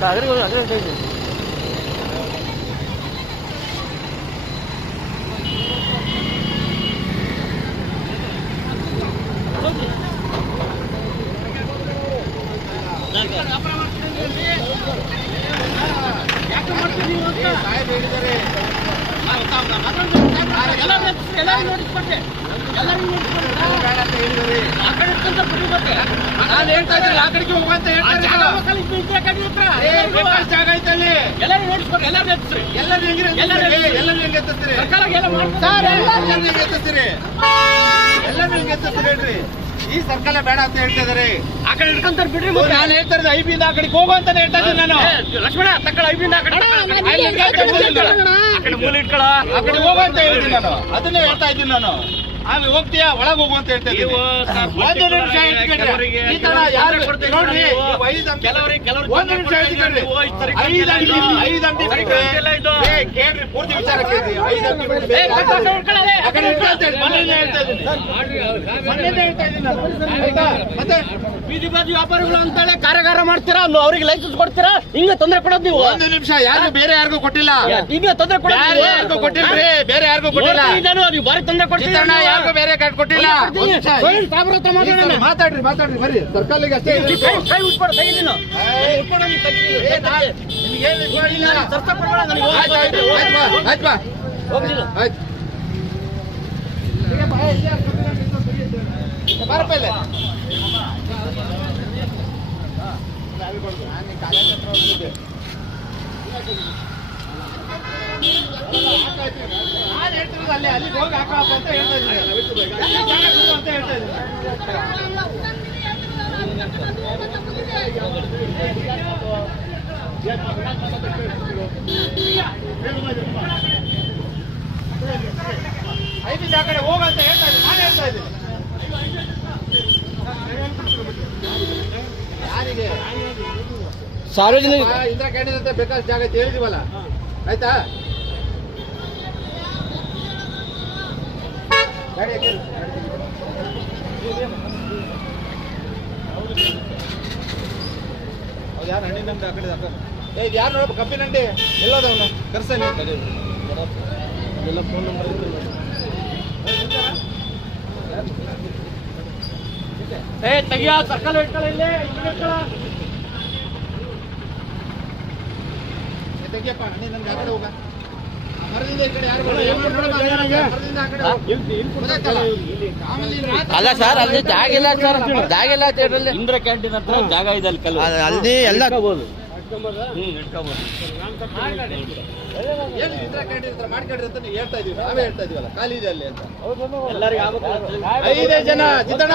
ಅದ್ರ ಅದ್ರ ನಾನು ಹೇಳ್ತಾ ಇದ್ದೀನಿ ಆ ಕಡೆಗೆ ಹೋಗಂತ ಜಾಗ ಐತಲ್ಲಿ ಎಲ್ಲರೂ ಹೆಂಗಿರ ಎಲ್ಲರೂ ಹೆಂಗೆ ಎತ್ತಿಸ್ತೀರಿ ಎಲ್ಲರೂ ಹೆಂಗೆ ಎತ್ತಿಸ್ತೀರಿ ಎಲ್ಲರೂ ಹೆಂಗೆ ಎತ್ತಿಸ್ತೀರಿ ಹೇಳ್ರಿ. ಈ ಸರ್ಕಾರ ಬೇಡ ಅಂತ ಹೇಳ್ತಾ ಇದಾರೆ ಆ ಕಡೆ ಹಿಡ್ಕೊಂತಾರೆ ಬಿಡ್ರಿ ನಾನು ಹೇಳ್ತಾ ಇರೋದು ಐಬಿಂದ ಆ ಕಡೆ ಹೋಗು ಅಂತಾನೆ ಹೇಳ್ತಾ ಇದ್ದೀನಿ ನಾನು. ಲಕ್ಷ್ಮಣ ತಕ್ಕಳ ಐಬಿಂದ ಆ ಕಡೆ. ಆ ಕಡೆ ಮೂಲೆ ಇಟ್ಕೊಳ ಆ ಕಡೆ ಹೋಗು ಅಂತ ಹೇಳಿದ್ದೀನಿ ನಾನು. ಅದನ್ನೇ ಹೇಳ್ತಾ ಇದ್ದೀನಿ ನಾನು. ಆಮೇಲೆ ಹೋಗ್ತೀಯಾ? ಒಳಗೆ ಹೋಗು ಅಂತ ಹೇಳ್ತಾ ಇದ್ದೀನಿ. ಒಂದು ನಿಮಿಷ ಈ ತರ ಯಾರು ನೋಡ್ರಿ ಐದು ಒಂದು ನಿಮಿಷ ಐದು. ಐದು ಬಿಟ್ರೆ. ಏ, ಕೇಳ್ರಿ ಪೂರ್ತಿ ವಿಚಾರ ಐದು. ಆ ಕಡೆ ಮನೆಯಿಂದ ಹೇಳ್ತಾ ಇದ್ದೀನಿ. ಮನೆಯಿಂದ ಹೇಳ್ತಾ ಇದ್ದೀನಿ ಆಯ್ತಾ? ಮತ್ತೆ ಬೀದಿ ಬಾಜು ವ್ಯಾಪಾರಿಗಳು ಅಂತಾಳೆ ಕಾರ್ಯಾಗಾರ ಮಾಡ್ತೀರಾ? ಅಲ್ಲೋ ಅವ್ರಿಗೆ ಲೈಸೆನ್ಸ್ ಕೊಡ್ತೀರಾ? ಹಿಂಗ ತೊಂದರೆ ಕೊಡೋದು ನೀವು. ಒಂದು ನಿಮಿಷ ಯಾರು ಬೇರೆ ಯಾರಿಗೂ ಕೊಟ್ಟಿಲ್ಲ? ಹಿಂಗೆ ತೊಂದರೆ ಕೊಡೋದು. ಯಾರಿಗೂ ಕೊಟ್ಟಿಲ್ರಿ ಬೇರೆ ಯಾರಿಗೂ ಕೊಟ್ಟಿಲ್ಲ. ನೀವು ಬಾರಿ ತೊಂದರೆ ಕೊಡ್ತೀರಾ ಯಾರಿಗೂ ಬೇರೆ ಕಾರ್ಡ್ ಕೊಟ್ಟಿಲ್ಲ. ಮಾತಾಡ್ರಿ ಮಾತಾಡ್ರಿ ಬರ್ರಿ ಸರ್ಕಾರಿಗೆ ಅಷ್ಟೇ ಇದು ಮಾಡಿಲ್ಲ? ಇಲ್ಲ, ಕಾಲೇಜ್ ಹತ್ರ ಆಯ್ತು, ಆಯ್ತು, ಆಯ್ತು ಆಯ್ತು. ಆಯ್ತು. ಬಾರಪ್ಪ ಹೇಳ್ತಿರೋದು ಅಲ್ಲೇ, ಅಲ್ಲಿಗೆ ಹೋಗಿ ಹಾಕಪ್ಪ ಅಂತ ಹೇಳ್ತಾ ಇದ್ದೀನಿ. ಅಂತ ಹೇಳ್ತಾ ಇದ್ದೀನಿ. ಐದು ಜಾಗ ಕಡೆ ಹೋಗು ಅಂತ ಹೇಳ್ತಾ ಇದ್ದೀನಿ. ನಾನು ಹೇಳ್ತಾ ಇದ್ದೀನಿ. ಯಾರಿಗೆ? ಸಾರ್ವಜನಿಕ ಇಂದ್ರ ಕೇಳಿದಂತೆ ಕ್ಯಾಂಟೀನ್ ಅಂತ ಬೇಕಾದಷ್ಟು ಜಾಗ ಹೇಳಿದೀವಲ್ಲ. ಆಯ್ತಾ? ಯಾರು ಹಣ್ಣಿನ ಆ ಕಡೆ. ಏ ಯಾರು ನೋಡಪ್ಪ? ಕಬ್ಬಿನ ಅಂಗಡಿ. ಎಲ್ಲೋದವನು? ಕರ್ಸಲ್ಲಿ. ಎಲ್ಲ ಫೋನ್ ನಂಬರ್ ಏ ತೆಗಿಯ ಸರ್ಕಲ್ ಇಟ್ಕೊಳ್ಳ ಇಲ್ಲಿ. ಏ, ತೆಗಿಯಪ್ಪ ಹಣ್ಣಿನ ಆ ಕಡೆ ಹೋಗ. ಅಲ್ಲ ಸರ್ ಅಲ್ಲಿ ಜಾಗ ಇಲ್ಲ ಸರ್ ಜಾಗ ಇಲ್ಲ ಥಿಯೇಟ್ರಲ್ಲಿ. ಇಂದ್ರ ಕ್ಯಾಂಟೀನ್ ಹತ್ರ ಜಾಗ ಇದೆ ಅಲ್ಲಿ ಕಲ್ಲು ಅಲ್ಲಿ ಎಲ್ಲ ನೀವು ಹೇಳ್ತಾ ಇದೀವಿ ನಾವೇ ಹೇಳ್ತಾ ಇದೀವಲ್ಲ ಖಾಲಿ ಇದೆ ಅಲ್ಲಿ ಅಂತ. ಐದೇ ಜನ ಜಿತಣ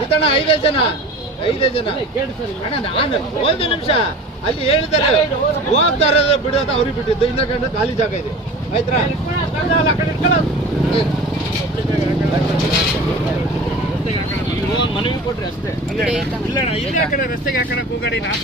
ಜಿತಣ ಐದೇ ಜನ. ಐದೇ ಜನ. ನಾನು ಒಂದು ನಿಮಿಷ. ಅಲ್ಲಿ ಹೇಳಿದ್ದಾರೆ ಹೋಗ್ತಾರೆ ಬಿಡೋದ ಅವ್ರಿಗೆ ಬಿಟ್ಟಿದ್ದು. ಇನ್ನ ಕಂಡ ಖಾಲಿ ಜಾಗ ಇದೆ. ಆಯ್ತಾ? ಮನವಿ ಕೊಟ್ರಿ ಅಷ್ಟೇ ಇಲ್ಲ ಇಲ್ಲೇ ಕಡೆ ರಸ್ತೆಗೆ ಹಾಕೋಣ ಕೂಗಾಡಿ ನಾಶ